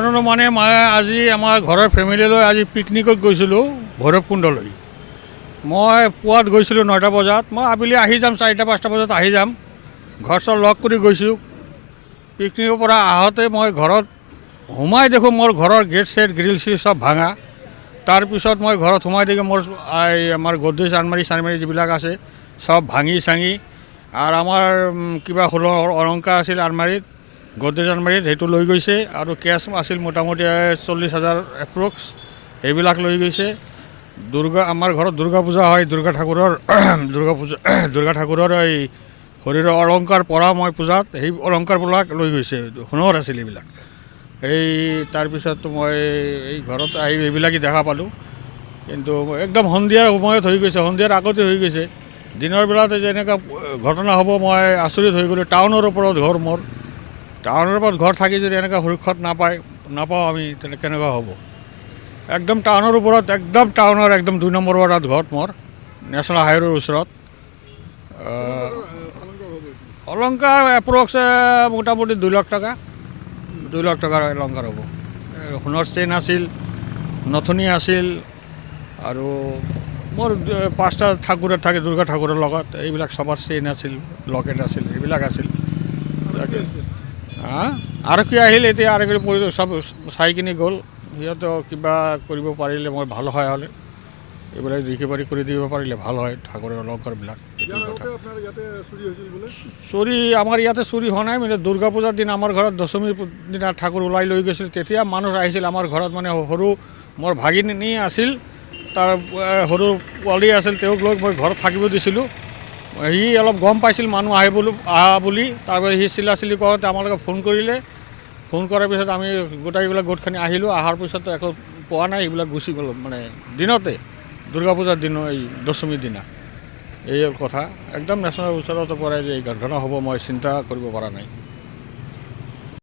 মানে মই আজি আমাৰ ঘৰৰ ফেমিলিলৈ আজি পিকনিকত গৈছিলোঁ ভৈৰৱকুণ্ডলৈ। মই পুৱাত গৈছিলোঁ 9টা বজাত, মই আবেলি আহি যাম 4টা-5টা বজাত আহি যাম। ঘৰ চৰ লগ কৰি গৈছোঁ। পিকনিকৰ পৰা আহোঁতে মই ঘৰত সোমাই দেখোঁ মোৰ ঘৰৰ গেট ছেট গ্ৰিল চিল চব ভাঙা। তাৰপিছত মই ঘৰত সোমাই দেখি মোৰ আমাৰ গড্ৰেজ আলমাৰী চালমাৰী যিবিলাক আছে চব ভাঙি চাঙি, আৰু আমাৰ কিবা সোণৰ অলংকাৰ আছিল আলমাৰীত, গড্ৰেজ আলমাৰীত, সেইটো লৈ গৈছে। আৰু কেছ আছিল মোটামুটি 40,000 এপ্ৰক্স, সেইবিলাক লৈ গৈছে। আমাৰ ঘৰত দুৰ্গা পূজা হয়, দুৰ্গা ঠাকুৰৰ এই শৰীৰৰ অলংকাৰ পৰা মই পূজাত সেই অলংকাৰবিলাক লৈ গৈছে, সোণৰ আছিল এইবিলাক। এই তাৰপিছত মই এই ঘৰত আহি এইবিলাকেই দেখা পালোঁ। কিন্তু একদম সন্ধিয়াৰ সময়ত হৈ গৈছে, সন্ধিয়াৰ আগতে হৈ গৈছে। দিনৰ বেলাতে যেনেকুৱা ঘটনা হ'ব মই আচৰিত হৈ গ'লোঁ। টাউনৰ ওপৰত ঘৰ মোৰ, টাউনৰ ওপৰত ঘৰ থাকি যদি এনেকুৱা সুৰক্ষাত নাপাওঁ আমি, তেনে কেনেকুৱা হ'ব। একদম টাউনৰ ওপৰত, একদম টাউনৰ একদম 2 নম্বৰ ৱাৰ্ডত ঘৰ মোৰ, নেশ্যনেল হাইৱেৰ ওচৰত। অলংকাৰ এপ্ৰক্স মোটামুটি 2 লাখ টকা, 2 লাখ টকাৰ অলংকাৰ হ'ব। সোণৰ চেইন আছিল, নথনি আছিল, আৰু মোৰ 5টা ঠাকুৰৰ থাকে দুৰ্গা ঠাকুৰৰ লগত, এইবিলাক চবৰ চেইন আছিল, লকেট আছিল, এইবিলাক আছিল। আৰক্ষী আহিল, এতিয়া আৰক্ষী চব চাই কিনি গ'ল। সিহঁতেও কিবা কৰিব পাৰিলে মই ভাল হয়, হ'লে এইবিলাক ৰিকভাৰী কৰি দিব পাৰিলে ভাল হয় ঠাকুৰৰ অলংকাৰবিলাক। চুৰি আমাৰ ইয়াতে চুৰি হোৱা নাই, মানে দুৰ্গা পূজাৰ দিনা আমাৰ ঘৰত দশমীৰ দিনা ঠাকুৰ ওলাই লৈ গৈছিল, তেতিয়া মানুহ আহিছিল আমাৰ ঘৰত। মানে সৰু মোৰ ভাগিনী আছিল, তাৰ সৰু পোৱালি আছিল, তেওঁক লৈ মই ঘৰত থাকিব দিছিলোঁ। সি অলপ গম পাইছিল মানুহ আহা বুলি, তাৰপিছত সি চিলাচিলি কৰোঁতে আমালোকে ফোন কৰিলে। ফোন কৰাৰ পিছত আমি গোটেইবিলাক গোটখানি আহিলোঁ। অহাৰ পিছতো একো পোৱা নাই, এইবিলাক গুচি গ'ল মানে দিনতে, দুৰ্গা পূজাৰ দিন, এই দশমীৰ দিনা। এই কথা একদম নেশ্যনেল ওচৰতে পৰে যে এই ঘটনা হ'ব মই চিন্তা কৰিব পৰা নাই।